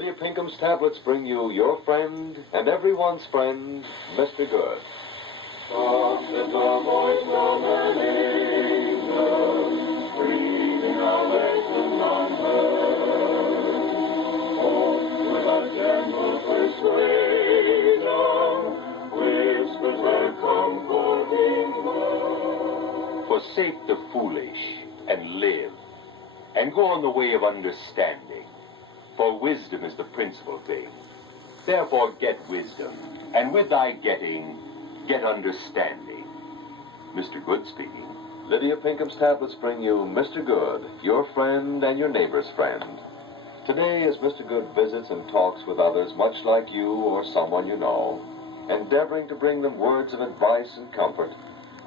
Lydia Pinkham's tablets bring you your friend and everyone's friend, Mr. Good. Softly the voice of an angel, breathing our lesson unheard. Hope with a gentle persuasion, whispers her comforting word. Forsake the foolish and live, and go on the way of understanding. For wisdom is the principal thing. Therefore get wisdom, and with thy getting, get understanding. Mr. Good speaking. Lydia Pinkham's tablets bring you Mr. Good, your friend and your neighbor's friend. Today, as Mr. Good visits and talks with others much like you or someone you know, endeavoring to bring them words of advice and comfort,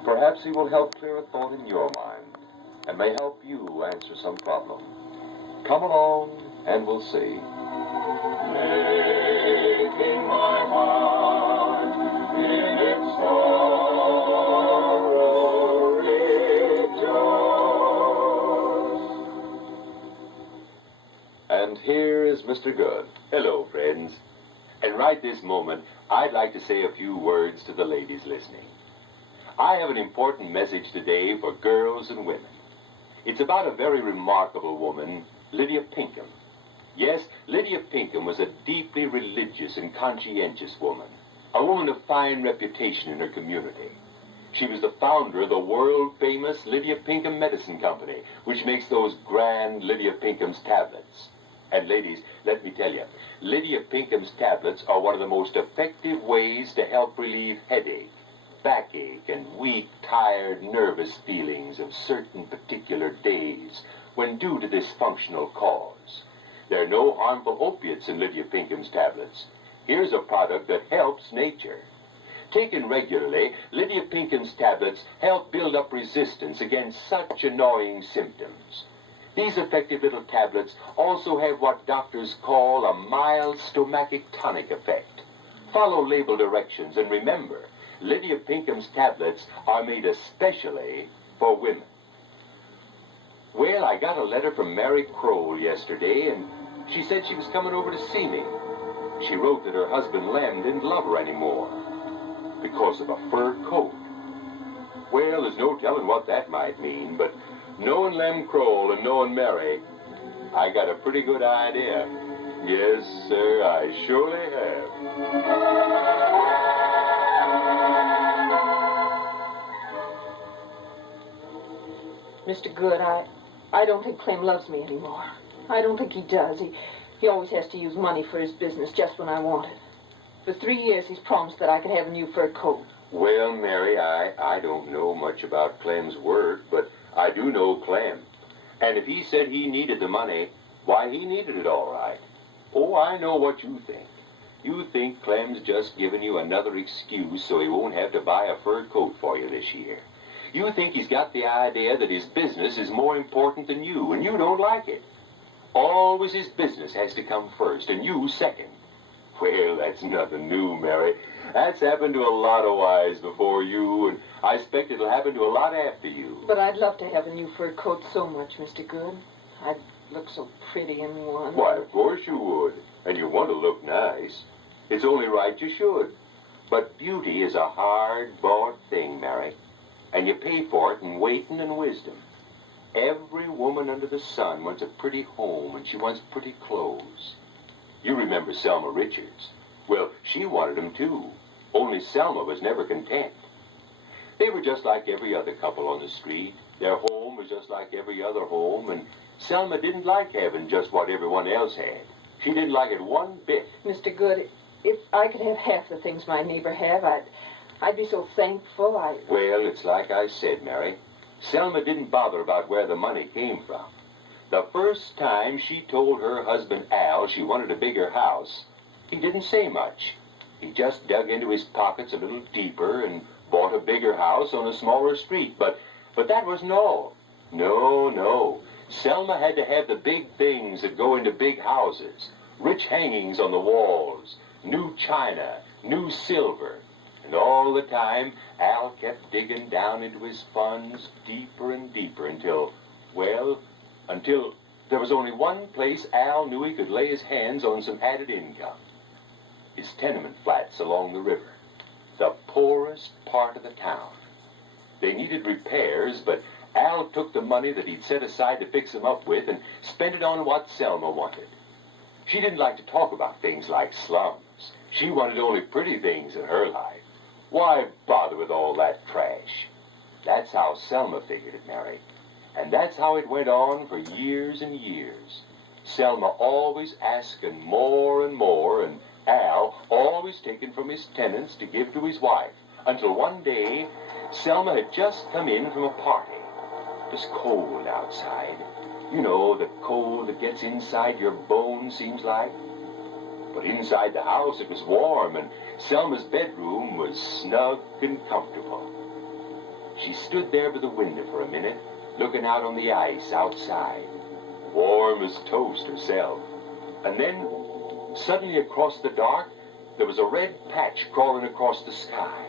perhaps he will help clear a thought in your mind and may help you answer some problem. Come along and we'll see. Making my heart in its sorrow rejoice. And here is Mr. Good. Hello, friends. And right this moment, I'd like to say a few words to the ladies listening. I have an important message today for girls and women. It's about a very remarkable woman, Lydia Pinkham. Yes, Lydia Pinkham was a deeply religious and conscientious woman, a woman of fine reputation in her community. She was the founder of the world-famous Lydia Pinkham Medicine Company, which makes those grand Lydia Pinkham's tablets. And ladies, let me tell you, Lydia Pinkham's tablets are one of the most effective ways to help relieve headache, backache, and weak, tired, nervous feelings of certain particular days when due to this functional cause. There are no harmful opiates in Lydia Pinkham's tablets. Here's a product that helps nature. Taken regularly, Lydia Pinkham's tablets help build up resistance against such annoying symptoms. These effective little tablets also have what doctors call a mild stomachic tonic effect. Follow label directions and remember, Lydia Pinkham's tablets are made especially for women. Well, I got a letter from Mary Crowell yesterday, and she said she was coming over to see me. She wrote that her husband Lem didn't love her anymore because of a fur coat. Well, there's no telling what that might mean, but knowing Lem Crowell and knowing Mary, I got a pretty good idea. Yes, sir, I surely have. Mr. Good, I don't think Clem loves me anymore. I don't think he does. He always has to use money for his business just when I want it. For 3 years, he's promised that I could have a new fur coat. Well, Mary, I don't know much about Clem's work, but I do know Clem. And if he said he needed the money, why, he needed it all right. Oh, I know what you think. You think Clem's just giving you another excuse so he won't have to buy a fur coat for you this year. You think he's got the idea that his business is more important than you, and you don't like it. Always his business has to come first, and you second. Well, that's nothing new, Mary. That's happened to a lot of wives before you, and I expect it'll happen to a lot after you. But I'd love to have a new fur coat so much, Mr. Good. I'd look so pretty in one. Why, of course you would. And you want to look nice. It's only right you should. But beauty is a hard-bought thing, Mary. And you pay for it in waiting and wisdom. Every woman under the sun wants a pretty home, and she wants pretty clothes. You remember Selma Richards. Well, she wanted them too. Only Selma was never content. They were just like every other couple on the street. Their home was just like every other home, and Selma didn't like having just what everyone else had. She didn't like it one bit. Mr. Good, if I could have half the things my neighbor have, I'd be so thankful. Well, it's like I said, Mary. Selma didn't bother about where the money came from. The first time she told her husband Al she wanted a bigger house, he didn't say much. He just dug into his pockets a little deeper and bought a bigger house on a smaller street. But that wasn't all. No. Selma had to have the big things that go into big houses. Rich hangings on the walls, new china, new silver. And all the time, Al kept digging down into his funds deeper and deeper until there was only one place Al knew he could lay his hands on some added income. His tenement flats along the river, the poorest part of the town. They needed repairs, but Al took the money that he'd set aside to fix them up with and spent it on what Selma wanted. She didn't like to talk about things like slums. She wanted only pretty things in her life. Why bother with all that trash? That's how Selma figured it, Mary. And that's how it went on for years and years. Selma always asking more and more, and Al always taking from his tenants to give to his wife, until one day, Selma had just come in from a party. It was cold outside. You know, the cold that gets inside your bones, seems like. But inside the house it was warm, and Selma's bedroom was snug and comfortable. She stood there by the window for a minute, looking out on the ice outside, warm as toast herself. And then, suddenly across the dark, there was a red patch crawling across the sky.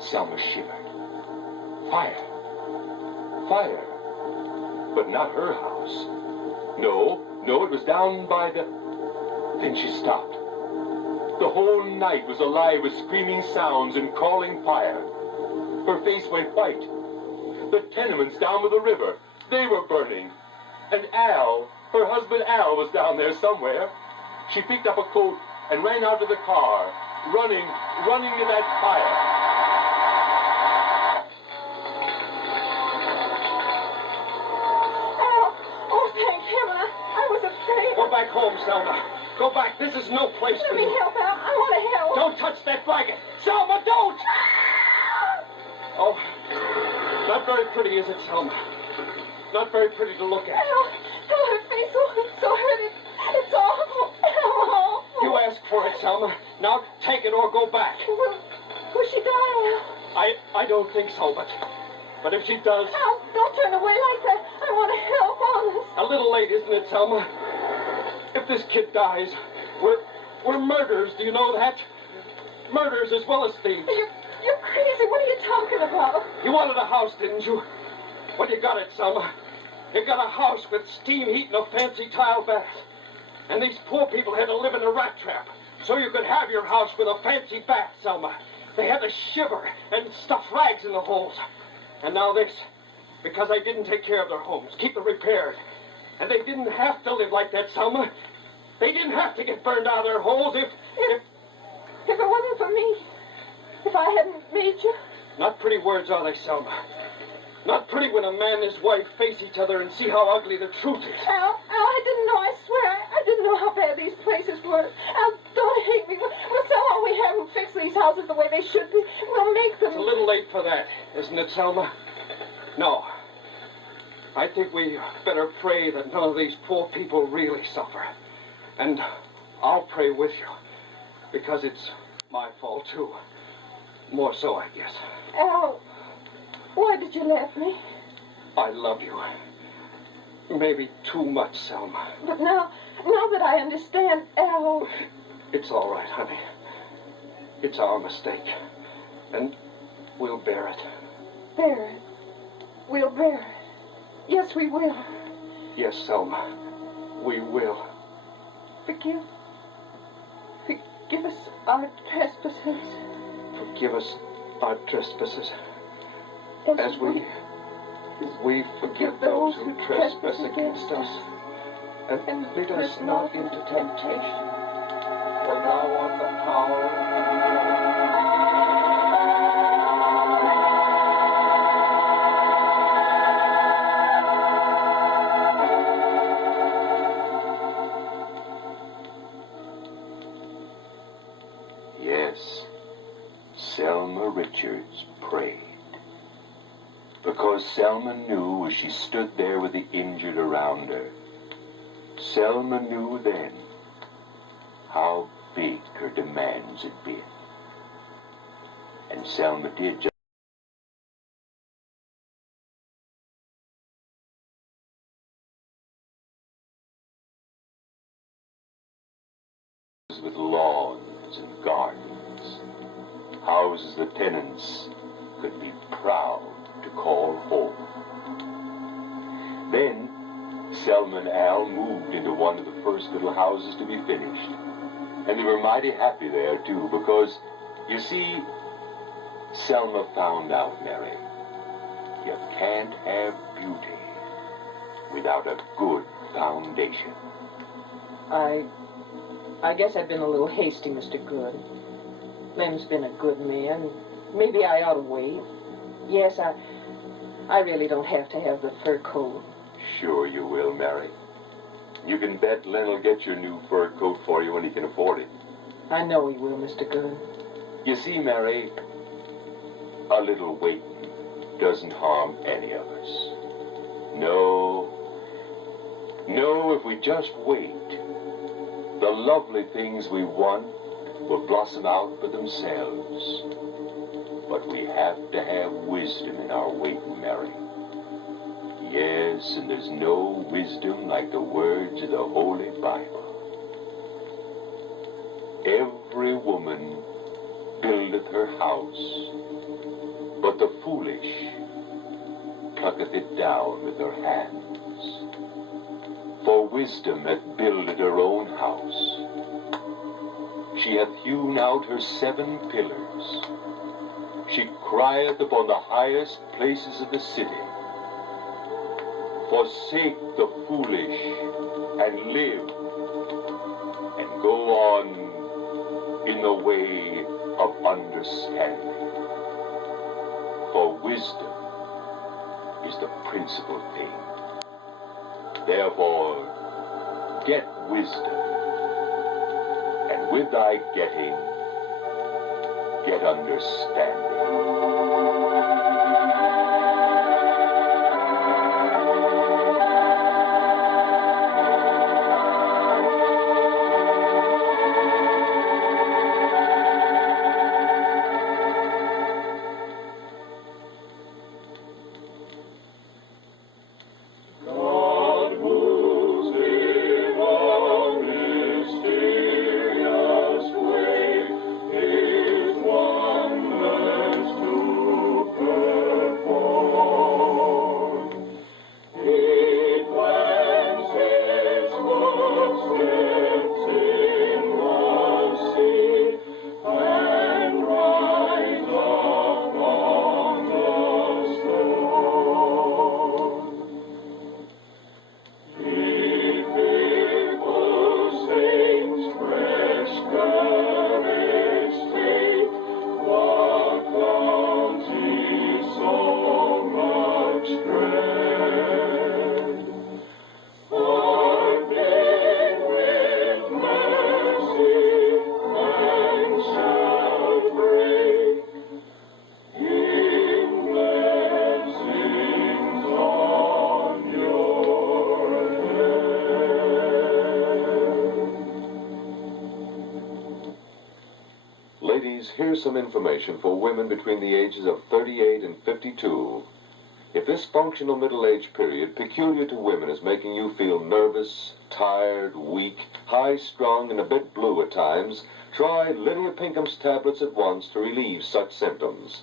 Selma shivered. Fire. Fire. But not her house. No, it was down by the... Then she stopped. The whole night was alive with screaming sounds and crawling fire. Her face went white. The tenements down by the river, they were burning. And Al, her husband Al, was down there somewhere. She picked up a coat and ran out to the car, running to that fire. Go back home, Selma. Go back. This is no place for you. Let me help out. I want to help. Don't touch that blanket. Selma, don't! Oh, not very pretty, is it, Selma? Not very pretty to look at. Her face so hurt. It's awful. Al. You asked for it, Selma. Now take it or go back. Will she die, Al? I don't think so, but if she does... Al, don't turn away like that. I want to help, honest. A little late, isn't it, Selma? If this kid dies, we're murderers. Do you know that? Murderers as well as thieves. You're crazy. What are you talking about? You wanted a house, didn't you? Well, you got it, Selma. You got a house with steam heat and a fancy tile bath. And these poor people had to live in a rat trap. So you could have your house with a fancy bath, Selma. They had to shiver and stuff rags in the holes. And now this, because I didn't take care of their homes, keep them repaired. And they didn't have to live like that, Selma. They didn't have to get burned out of their holes if it wasn't for me. If I hadn't made you. Not pretty words, are they, Selma? Not pretty when a man and his wife face each other and see how ugly the truth is. Al, I didn't know, I swear. I didn't know how bad these places were. Al, don't hate me. We'll sell all we have and fix these houses the way they should be. We'll make them. It's a little late for that, isn't it, Selma? No. I think we better pray that none of these poor people really suffer. And I'll pray with you, because it's my fault, too. More so, I guess. Al, why did you let me? I love you. Maybe too much, Selma. But now that I understand, Al... It's all right, honey. It's our mistake. And we'll bear it. Bear it. We'll bear it. Yes, we will. Yes, Selma. We will. Forgive us our trespasses. Forgive us our trespasses. As we forgive those who trespass against us. And lead us not into temptation. For thou art the power. Yes, Selma Richards prayed. Because Selma knew as she stood there with the injured around her, Selma knew then how big her demands had been. And Selma did just with lawns and gardens, houses the tenants could be proud to call home. Then Selma and Al moved into one of the first little houses to be finished. And they were mighty happy there, too, because, you see, Selma found out, Mary, you can't have beauty without a good foundation. I guess I've been a little hasty, Mr. Good. Lem's been a good man. Maybe I ought to wait. Yes, I really don't have to have the fur coat. Sure you will, Mary. You can bet Len will get your new fur coat for you when he can afford it. I know he will, Mr. Good. You see, Mary, a little waiting doesn't harm any of us. No, if we just wait, the lovely things we want will blossom out for themselves. But we have to have wisdom in our waiting, Mary. Yes, and there's no wisdom like the words of the Holy Bible. Every woman buildeth her house, but the foolish plucketh it down with her hands. For wisdom hath builded her own house. She hath hewn out her 7 pillars. She crieth upon the highest places of the city. Forsake the foolish and live, and go on in the way of understanding. For wisdom is the principal thing. Therefore, get wisdom, and with thy getting, get understanding. God moves in a mysterious way, His wonders to perform. He plants His footsteps in the sea, and rides upon the storm. People sings fresh courage take, the clouds so much dread. Ordained with mercy and shall break in blessings on your head. Ladies, here's some information for women between the ages of 38 and 52. If this functional middle-age period peculiar to women is making you feel nervous, tired, weak, high-strung, and a bit blue at times, try Lydia Pinkham's tablets at once to relieve such symptoms.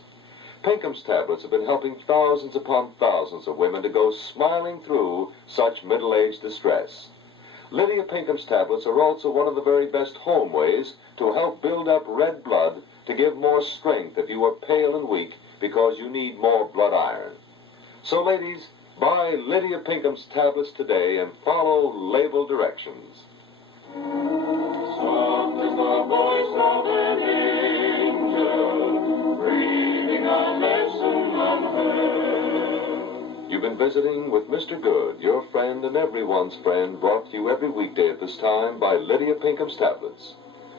Pinkham's tablets have been helping thousands upon thousands of women to go smiling through such middle-age distress. Lydia Pinkham's tablets are also one of the very best home ways to help build up red blood to give more strength if you are pale and weak because you need more blood iron. So ladies, buy Lydia Pinkham's tablets today and follow label directions. Soft as the voice of an angel, breathing a lesson unheard. You've been visiting with Mr. Good, your friend and everyone's friend, brought to you every weekday at this time by Lydia Pinkham's tablets.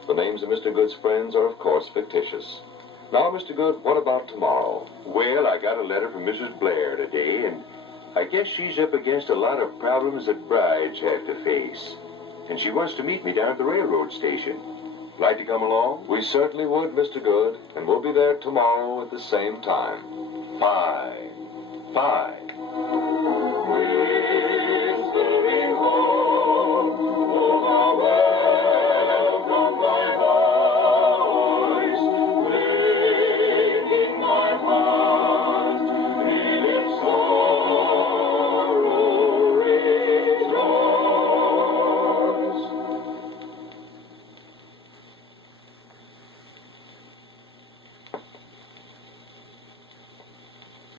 The names of Mr. Good's friends are, of course, fictitious. Now, Mr. Good, what about tomorrow? Well, I got a letter from Mrs. Blair today, and I guess she's up against a lot of problems that brides have to face. And she wants to meet me down at the railroad station. Like to come along? We certainly would, Mr. Good, and we'll be there tomorrow at the same time. Fine.